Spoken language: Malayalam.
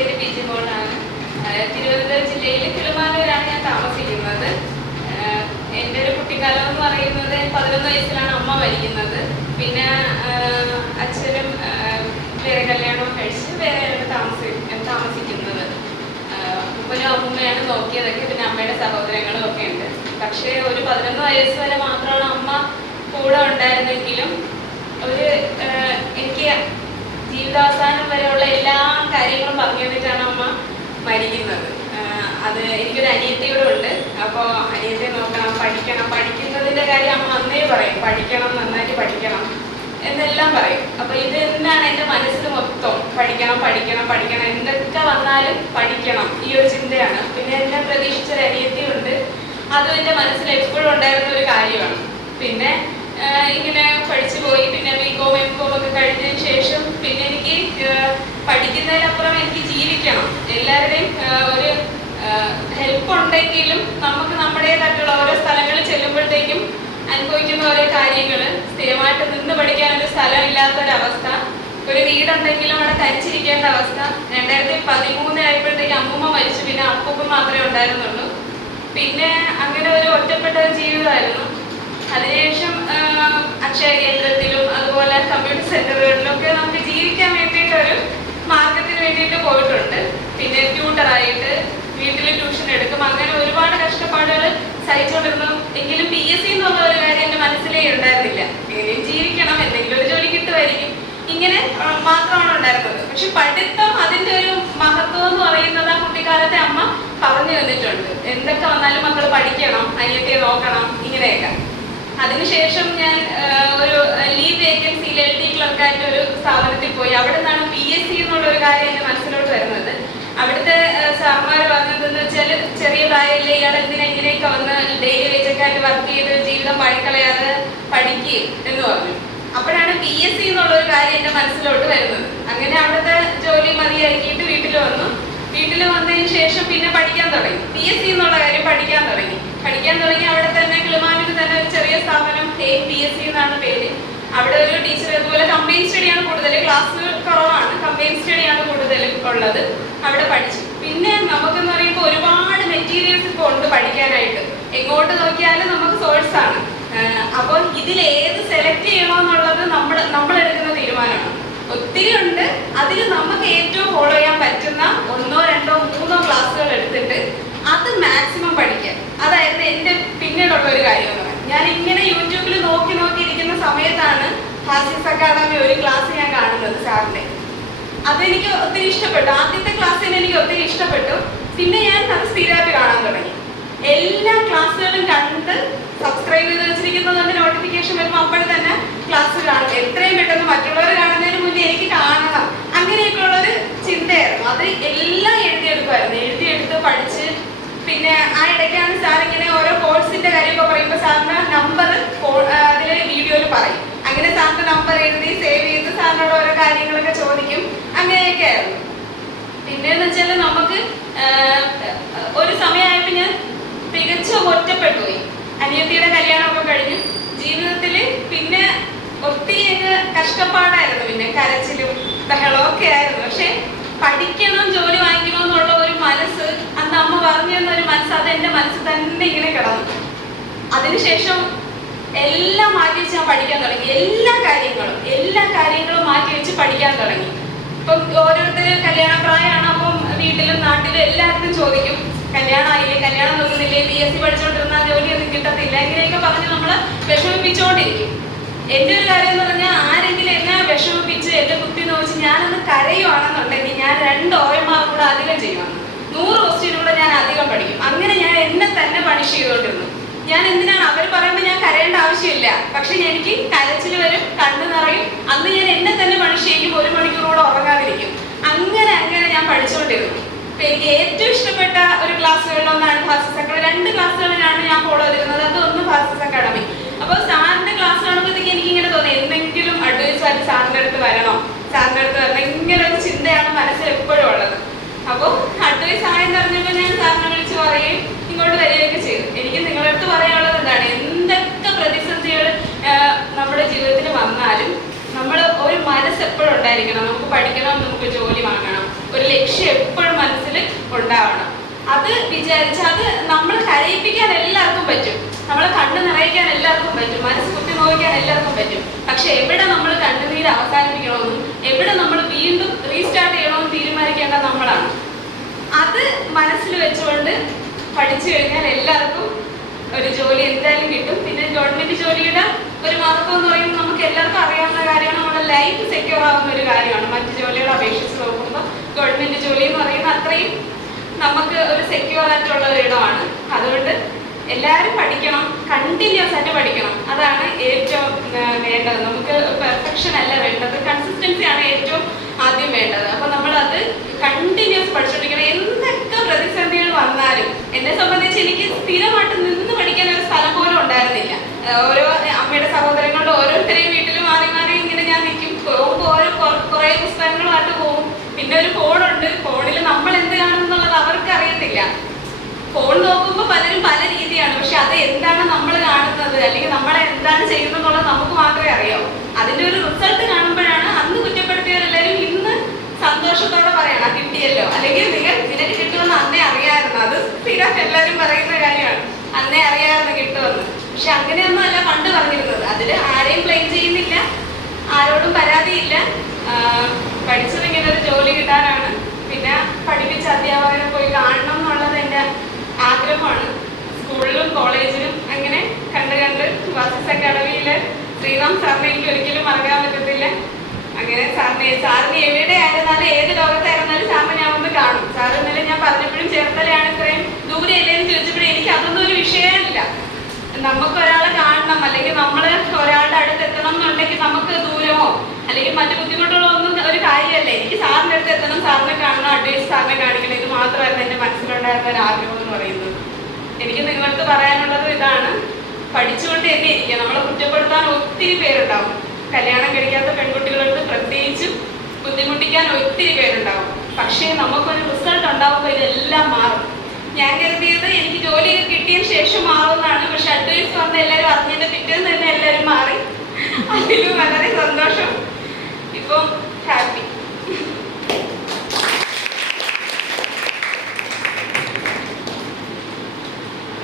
പേര് പി.ജി മോളാണ്. തിരുവനന്തപുരം ജില്ലയിൽ കിളിമാനൂരാണ് ഞാൻ താമസിക്കുന്നത്. എൻ്റെ ഒരു കുട്ടിക്കാലം എന്ന് പറയുന്നത് 11 വയസ്സിലാണ് അമ്മ മരിക്കുന്നത്. പിന്നെ അച്ഛനും വേറെ കല്യാണം കഴിച്ച് വേറെയാണ് താമസിക്കുന്നത്. ഉപ്പനും അമ്മൂമ്മയാണ് നോക്കിയതൊക്കെ. പിന്നെ അമ്മയുടെ സഹോദരങ്ങളും ഒക്കെ ഉണ്ട്. പക്ഷേ ഒരു 11 വയസ്സ് വരെ മാത്രമാണ് അമ്മ കൂടെ ഉണ്ടായിരുന്നെങ്കിലും എനിക്ക് ജീവിതാവസാനം വരെയുള്ള എല്ലാ കാര്യങ്ങളും പറഞ്ഞു തന്നിട്ടാണ് അമ്മ മരിക്കുന്നത്. അത് എനിക്കൊരു അനിയത്തിയോടെ ഉണ്ട്. അപ്പോൾ അനിയത്തെ നോക്കണം, പഠിക്കണം, പഠിക്കുന്നതിൻ്റെ കാര്യം അമ്മ അന്നേ പറയും, പഠിക്കണം, നന്നായിട്ട് പഠിക്കണം എന്നെല്ലാം പറയും. അപ്പോൾ ഇത് എന്താണ് എൻ്റെ മനസ്സിൽ മൊത്തം, പഠിക്കണം പഠിക്കണം പഠിക്കണം, എന്തൊക്കെ വന്നാലും പഠിക്കണം, ഈ ഒരു ചിന്തയാണ്. പിന്നെ എന്നെ പ്രതീക്ഷിച്ചൊരു അനിയത്തിയുണ്ട്, അതും എൻ്റെ മനസ്സിൽ എപ്പോഴും ഉണ്ടായിരുന്ന ഒരു കാര്യമാണ്. പിന്നെ ഇങ്ങനെ പഠിച്ചു പോയി. പിന്നെ ബികോം എംകോം ഒക്കെ കഴിഞ്ഞതിന് ശേഷം പിന്നെ എനിക്ക് പഠിക്കുന്നതിനപ്പുറം എനിക്ക് ജീവിക്കണം. എല്ലാവരുടെയും ഒരു ഹെൽപ്പ് ഉണ്ടെങ്കിലും നമുക്ക് നമ്മുടേതായിട്ടുള്ള ഓരോ സ്ഥലങ്ങളിൽ ചെല്ലുമ്പോഴത്തേക്കും അനുഭവിക്കുന്ന ഓരോ കാര്യങ്ങൾ, സ്ഥിരമായിട്ട് നിന്ന് പഠിക്കാൻ ഒരു സ്ഥലം ഇല്ലാത്തൊരവസ്ഥ, ഒരു വീടുണ്ടെങ്കിലും അവിടെ തരിച്ചിരിക്കേണ്ട അവസ്ഥ. 2013 ആയപ്പോഴത്തേക്ക് അമ്മൂമ്മ മരിച്ചു. പിന്നെ അപ്പൂപ്പ മാത്രമേ ഉണ്ടായിരുന്നുള്ളൂ. പിന്നെ അങ്ങനെ ഒരു ഒറ്റപ്പെട്ട ജീവിതമായിരുന്നു. അതിനുശേഷം അക്ഷയ കേന്ദ്രത്തിലും അതുപോലെ കമ്പ്യൂട്ടർ സെന്ററുകളിലും ഒക്കെ നമുക്ക് ജീവിക്കാൻ വേണ്ടിയിട്ടൊരു മാർഗത്തിന് വേണ്ടിയിട്ട് പോയിട്ടുണ്ട്. പിന്നെ ട്യൂട്ടറായിട്ട് വീട്ടിൽ ട്യൂഷൻ എടുക്കും. അങ്ങനെ ഒരുപാട് കഷ്ടപ്പാടുകൾ സഹിച്ചുകൊണ്ടിരുന്നു. എങ്കിലും PSC എന്നുള്ള ഒരു കാര്യം എൻ്റെ മനസ്സിലേ ഉണ്ടായിരുന്നില്ല. എങ്ങനെയും ജീവിക്കണം, എന്തെങ്കിലും ഒരു ജോലി കിട്ടുമായിരിക്കും, ഇങ്ങനെ മാത്രമാണ് ഉണ്ടായിരുന്നത്. പക്ഷെ പഠിത്തം, അതിൻ്റെ ഒരു മഹത്വം എന്ന് പറയുന്നത് ആ കുട്ടിക്കാലത്തെ അമ്മ പറഞ്ഞു തന്നിട്ടുണ്ട്. എന്തൊക്കെ വന്നാലും മക്കൾ പഠിക്കണം, അനിയത്തെ നോക്കണം, ഇങ്ങനെയൊക്കെ. അതിനുശേഷം ഞാൻ ഒരു ലീവ് വേക്കൻസിയിൽ LD ക്ലർക്കായിട്ട് ഒരു സ്ഥാപനത്തിൽ പോയി. അവിടെ നിന്നാണ് PSC എന്നുള്ളൊരു കാര്യം എൻ്റെ മനസ്സിലോട്ട് വരുന്നത്. അവിടുത്തെ സാർമാർ പറഞ്ഞതെന്ന് വെച്ചാൽ, ചെറിയ പ്രായത്തിലെ ഇയാൾ എന്തിനാ ഇങ്ങനെയൊക്കെ വന്ന് ഡെയിലി വേജൊക്കെ ആയിട്ട് വർക്ക് ചെയ്ത് ജീവിതം പഴിക്കളയാതെ പഠിക്കുക എന്ന് പറഞ്ഞു. അപ്പോഴാണ് PSC എന്നുള്ളൊരു കാര്യം എൻ്റെ മനസ്സിലോട്ട് വരുന്നത്. അങ്ങനെ അവിടുത്തെ ജോലി മതിയാക്കിയിട്ട് വീട്ടിൽ വന്നു. വീട്ടിൽ വന്നതിന് ശേഷം പിന്നെ പഠിക്കാൻ തുടങ്ങി. PSC എന്നുള്ള കാര്യം പഠിക്കാൻ തുടങ്ങി. അവിടെ തന്നെ കിളിമാനൂരിൽ തന്നെ ഒരു ചെറിയ സ്ഥാപനം, PSC എന്നാണ് പേര്. അവിടെ ഒരു ടീച്ചർ, അതുപോലെ കമ്പൈൻ സ്റ്റഡിയാണ് കൂടുതൽ, ക്ലാസ് കുറവാണ്, കമ്പൈൻ സ്റ്റഡിയാണ് കൂടുതൽ ഉള്ളത്. അവിടെ പഠിച്ചു. പിന്നെ നമുക്കെന്ന് പറയുമ്പോൾ ഒരുപാട് മെറ്റീരിയൽസ് ഇപ്പോൾ ഉണ്ട് പഠിക്കാനായിട്ട്. എങ്ങോട്ട് നോക്കിയാലും നമുക്ക് സോഴ്സാണ്. അപ്പോൾ ഇതിലേത് സെലക്ട് ചെയ്യണമെന്നുള്ളത് നമ്മളെടുക്കുന്ന തീരുമാനമാണ്. ഒത്തിരി ഉണ്ട്. അതിൽ നമുക്ക് ഏറ്റവും ഫോളോ ചെയ്യാൻ പറ്റുന്ന 1, 2, 3 ക്ലാസ്സുകൾ എടുത്തിട്ട് അത് മാക്സിമം പഠിക്കുക. അതായിരുന്നു എൻ്റെ പിന്നീടുള്ള ഒരു കാര്യം എന്ന് പറയാം. ഞാൻ ഇങ്ങനെ യൂട്യൂബിൽ നോക്കിയിരിക്കുന്ന സമയത്താണ് ഹാസിസ് അക്കാഡമി ഒരു ക്ലാസ് ഞാൻ കാണുന്നത്, സാറിൻ്റെ. അതെനിക്ക് ഒത്തിരി ഇഷ്ടപ്പെട്ടു. ആദ്യത്തെ ക്ലാസ് തന്നെ എനിക്ക് ഒത്തിരി ഇഷ്ടപ്പെട്ടു. പിന്നെ ഞാൻ അത് സ്ഥിരമായിട്ട് കാണാൻ തുടങ്ങി. എല്ലാ ക്ലാസ്സുകളും കണ്ട് സബ്സ്ക്രൈബ് ചെയ്ത് വെച്ചിരിക്കുന്നതുകൊണ്ട് നോട്ടിഫിക്കേഷൻ വരുമ്പോൾ അപ്പോൾ തന്നെ ക്ലാസ് കാണും. എത്രയും പെട്ടെന്ന് മറ്റുള്ളവർ കാണുന്നതിന് മുന്നേ എനിക്ക് കാണണം, അങ്ങനെയൊക്കെ ഉള്ളൊരു ചിന്തയായിരുന്നു. അത് എല്ലാം എഴുതിയെടുത്ത് പഠിച്ച്. പിന്നെ ആ ഇടയ്ക്കാണ് സാർ ഇങ്ങനെ ഓരോ കോഴ്സിന്റെ കാര്യമൊക്കെ പറയുമ്പോൾ സാറിന്റെ നമ്പർ അതിൽ വീഡിയോയിൽ പറയും. അങ്ങനെ സാറിന്റെ നമ്പർ എഴുതി സേവ് ചെയ്ത് സാറിനോട് ഓരോ കാര്യങ്ങളൊക്കെ ചോദിക്കും. അങ്ങനെയൊക്കെ ആയിരുന്നു. പിന്നെന്ന് വെച്ചാൽ നമുക്ക് ഒരു സമയമായപ്പോൾ ഞാൻ തികച്ചും ഒറ്റപ്പെട്ടു പോയി. അനിയത്തിയുടെ കല്യാണമൊക്കെ കഴിഞ്ഞു. ജീവിതത്തിൽ പിന്നെ ഒത്തിരി കഷ്ടപ്പാടായിരുന്നു. പിന്നെ കരച്ചിലും ബഹളവും ഒക്കെ ആയിരുന്നു. പക്ഷെ പഠിക്കണം, ജോലി വാങ്ങിക്കണം എന്നുള്ള ഒരു മനസ്സ്, അന്ന് അമ്മ പറഞ്ഞു തന്നൊരു മനസ്സ്, അത് എൻ്റെ മനസ്സിൽ തന്നെ ഇങ്ങനെ കിടന്നു. അതിനുശേഷം എല്ലാം മാറ്റി വെച്ച് ഞാൻ പഠിക്കാൻ തുടങ്ങി. എല്ലാ കാര്യങ്ങളും മാറ്റി വെച്ച് പഠിക്കാൻ തുടങ്ങി. ഇപ്പം ഓരോരുത്തർ കല്യാണ പ്രായമാണ്. അപ്പം വീട്ടിലും നാട്ടിലും എല്ലാവർക്കും ചോദിക്കും, കല്യാണമായില്ലേ, കല്യാണം നോക്കുന്നില്ലേ, PSC പഠിച്ചുകൊണ്ടിരുന്നാൽ ജോലിയൊന്നും കിട്ടത്തില്ല, ഇങ്ങനെയൊക്കെ പറഞ്ഞ് നമ്മളെ വിഷമിപ്പിച്ചുകൊണ്ടിരിക്കും. എൻ്റെ ഒരു കാര്യം എന്ന് പറഞ്ഞാൽ, ആരെങ്കിലും എന്നെ വിഷമിപ്പിച്ച് എൻ്റെ കുത്തി നോച്ച് ഞാനൊന്ന് കരയുവാണെന്നുണ്ടെങ്കിൽ ഞാൻ 2 OMR കൂടെ അധികം ചെയ്യുവാണ്. 100 ക്വസ്റ്റ്യനൂടെ ഞാൻ അധികം പഠിക്കും. അങ്ങനെ ഞാൻ എന്നെ തന്നെ പണിഷ് ചെയ്തുകൊണ്ടിരുന്നു. ഞാൻ എന്തിനാണ്, അവർ പറയുമ്പോൾ ഞാൻ കരയേണ്ട ആവശ്യമില്ല, പക്ഷെ എനിക്ക് കരച്ചിൽ വരും, കണ്ണു നിറയും. അന്ന് ഞാൻ എന്നെ തന്നെ പണിഷ് ചെയ്യും, 1 മണിക്കൂർ കൂടെ ഉറങ്ങാതിരിക്കും. അങ്ങനെ ഞാൻ പഠിച്ചുകൊണ്ടിരുന്നു. അപ്പൊ എനിക്ക് ഏറ്റവും ഇഷ്ടപ്പെട്ട ഒരു ക്ലാസ്സുകളിലൊന്നാണ് ഹാസിസ് അക്കാഡമി. 2 ക്ലാസ്സുകളിലാണ് ഞാൻ ഫോളോ ചെയ്തിരുന്നത്. അതൊന്ന് ഹാസിസ് അക്കാഡമി. അപ്പോൾ സാറിന്റെ ക്ലാസ് കാണുമ്പോഴത്തേക്ക് എനിക്ക് ഇങ്ങനെ തോന്നി, എന്തെങ്കിലും അഡ്വൈസ് ആയിട്ട് സാറിന്റെ അടുത്ത് വരണം, ഇങ്ങനെ ഒരു ചിന്തയാണ് മനസ്സിൽ എപ്പോഴും ഉള്ളത്. അപ്പോൾ അഡ്വൈസ് ആയെന്ന് പറഞ്ഞപ്പോൾ ഞാൻ സാറിനെ വിളിച്ച് പറയുകയും ഇങ്ങോട്ട് വരികയൊക്കെ ചെയ്തു. എനിക്ക് നിങ്ങളുടെ അടുത്ത് പറയാനുള്ളത് എന്താണ്, എന്തൊക്കെ പ്രതിസന്ധികൾ നമ്മുടെ ജീവിതത്തിൽ വന്നാലും നമ്മൾ ഒരു മനസ്സ് എപ്പോഴും ഉണ്ടായിരിക്കണം. നമുക്ക് പഠിക്കണം, നമുക്ക് ജോലി വാങ്ങണം, ഒരു ലക്ഷ്യം എപ്പോഴും മനസ്സിൽ ഉണ്ടാവണം. അത് വിചാരിച്ച് അത് നമ്മൾ കരയിപ്പിക്കാൻ എല്ലാവർക്കും പറ്റും, നമ്മളെ കണ്ണ് നിറയിക്കാൻ എല്ലാവർക്കും പറ്റും, മനസ്സ് കുത്തി നോക്കാൻ എല്ലാവർക്കും പറ്റും. പക്ഷെ എവിടെ നമ്മൾ കണ്ണുനീര് അവസാനിപ്പിക്കണമെന്നും എവിടെ നമ്മൾ വീണ്ടും റീസ്റ്റാർട്ട് ചെയ്യണമെന്ന് തീരുമാനിക്കേണ്ട നമ്മളാണ്. അത് മനസ്സിൽ വെച്ചുകൊണ്ട് പഠിച്ചു കഴിഞ്ഞാൽ എല്ലാവർക്കും ഒരു ജോലി എന്തായാലും കിട്ടും. പിന്നെ ഗവൺമെന്റ് ജോലിയുടെ ഒരു മഹത്വം എന്ന് പറയുന്നത് നമുക്ക് എല്ലാവർക്കും അറിയാവുന്ന കാര്യമാണ്, നമ്മുടെ ലൈഫ് സെക്യൂർ ആവുന്ന ഒരു കാര്യമാണ്. മറ്റു ജോലികളെ അപേക്ഷിച്ച് നോക്കുമ്പോൾ ഗവൺമെന്റ് ജോലി എന്ന് പറയുന്നത് അത്രയും നമുക്ക് ഒരു സെക്യൂർ ആയിട്ടുള്ള ഒരു ഇടമാണ്. അതുകൊണ്ട് എല്ലാവരും പഠിക്കണം, കണ്ടിന്യൂസ് ആയിട്ട് പഠിക്കണം. അതാണ് ഏറ്റവും വേണ്ടത്. നമുക്ക് പെർഫെക്ഷൻ അല്ല വേണ്ടത്, കൺസിസ്റ്റൻസി ആണ് ഏറ്റവും ആദ്യം വേണ്ടത്. അപ്പൊ നമ്മളത് കണ്ടിന്യൂസ് പഠിച്ചുകൊണ്ടിരിക്കണം. എന്തൊക്കെ പ്രതിസന്ധികൾ വന്നാലും, എന്നെ സംബന്ധിച്ച് എനിക്ക് സ്ഥിരമായിട്ട് നിന്ന് പഠിക്കാൻ ഒരു സ്ഥലം പോലും ഉണ്ടായിരുന്നില്ല. ഓരോ അമ്മയുടെ സഹോദരങ്ങളുടെ ഓരോരുത്തരെയും വീട്ടിൽ മാറി മാറി ഇങ്ങനെ ഞാൻ നിൽക്കും. പോകുമ്പോൾ ഓരോ കുറേ പുസ്തകങ്ങളുമായിട്ട് പോകും. പിന്നെ ഒരു ഫോണുണ്ട്, ഫോണിൽ നമ്മൾ എന്ത് കാണുമെന്നുള്ളത് അവർക്ക് അറിയത്തില്ല. ഫോൺ നോക്കുമ്പോൾ പലരും പല രീതിയാണ്, പക്ഷെ അത് എന്താണ് നമ്മൾ കാണുന്നത് അല്ലെങ്കിൽ നമ്മളെ എന്താണ് ചെയ്യുന്നത് എന്നുള്ളത് നമുക്ക് മാത്രമേ അറിയാവൂ. അതിന്റെ ഒരു റിസൾട്ട് കാണുമ്പോഴാണ് അന്ന് കുറ്റപ്പെടുത്തിയവരെല്ലാവരും ഇന്ന് സന്തോഷത്തോടെ പറയണം കിട്ടിയല്ലോ, അല്ലെങ്കിൽ നിനക്ക് കിട്ടുമെന്ന് അന്നേ അറിയാമായിരുന്നു. അത് സ്ഥിരം എല്ലാവരും പറയുന്ന കാര്യമാണ്, അന്നേ അറിയാമായിരുന്നു കിട്ടുമെന്ന്. പക്ഷെ അങ്ങനെയൊന്നും അല്ല പണ്ട് പറഞ്ഞിരുന്നത്. അതിൽ ആരെയും ബ്ലെയിം ചെയ്യുന്നില്ല, ആരോടും പരാതിയില്ല. പഠിച്ചത് ഇങ്ങനെ ഒരു ജോലി കിട്ടാനാണ്. പിന്നെ പഠിപ്പിച്ച അധ്യാപകരെ പോയി കാണണം എന്നുള്ളത് എൻ്റെ ആഗ്രഹമാണ്. സ്കൂളിലും കോളേജിലും അങ്ങനെ കണ്ട് വാസസ് അക്കാഡമിയിലെ ശ്രീറാം സാറിനെ എനിക്ക് ഒരിക്കലും മറക്കാൻ പറ്റത്തില്ല. അങ്ങനെ സാറിന് എവിടെ ആയിരുന്നാലും ഏത് ലോകത്തായിരുന്നാലും സാറിനെ ഞാൻ ഒന്ന് കാണും. സാർ ഇന്നലെ ഞാൻ പറഞ്ഞപ്പോഴും ചേർത്തലയാണ്, ഇത്രയും ദൂരെയല്ലേന്ന് ചോദിച്ചപ്പോഴും എനിക്ക് അതൊന്നും ഒരു വിഷയമില്ല. നമുക്ക് ഒരാളെ കാണണം അല്ലെങ്കിൽ നമ്മൾ ഒരാളുടെ അടുത്ത് എത്തണം എന്നുണ്ടെങ്കിൽ നമുക്ക് ദൂരമോ അല്ലെങ്കിൽ മറ്റു ബുദ്ധിമുട്ടുകളോ ഒന്നും ഒരു കാര്യമല്ല. എനിക്ക് സാറിൻ്റെ അടുത്ത് എത്തണം, സാറിനെ കാണണം, അഡ്വൈസ് സാറിനെ കാണിക്കണം. ഇത് മാത്രമായിരുന്നു എൻ്റെ മനസ്സിലുണ്ടായിരുന്ന ഒരു ആഗ്രഹം എന്ന് പറയുന്നത്. എനിക്ക് നിങ്ങൾക്ക് പറയാനുള്ളത് ഇതാണ്, പഠിച്ചുകൊണ്ട് തന്നെ ഇരിക്കുക. നമ്മളെ കുറ്റപ്പെടുത്താൻ ഒത്തിരി പേരുണ്ടാവും. കല്യാണം കഴിക്കാത്ത പെൺകുട്ടികളടുത്ത് പ്രത്യേകിച്ചും ബുദ്ധിമുട്ടിക്കാൻ ഒത്തിരി പേരുണ്ടാവും. പക്ഷേ നമുക്കൊരു റിസൾട്ട് ഉണ്ടാവുമ്പോൾ ഇതെല്ലാം മാറും. ഞാൻ കരുതിയത് എനിക്ക് ജോലി കിട്ടിയതിന് ശേഷം മാറുമെന്നാണ്. പക്ഷെ അഡ്വൈസ് വന്ന എല്ലാവരും അറിഞ്ഞതിന്റെ പിറ്റേന്ന് തന്നെ എല്ലാവരും മാറി. അതിലും വളരെ സന്തോഷം. ഇപ്പം ഹാപ്പി.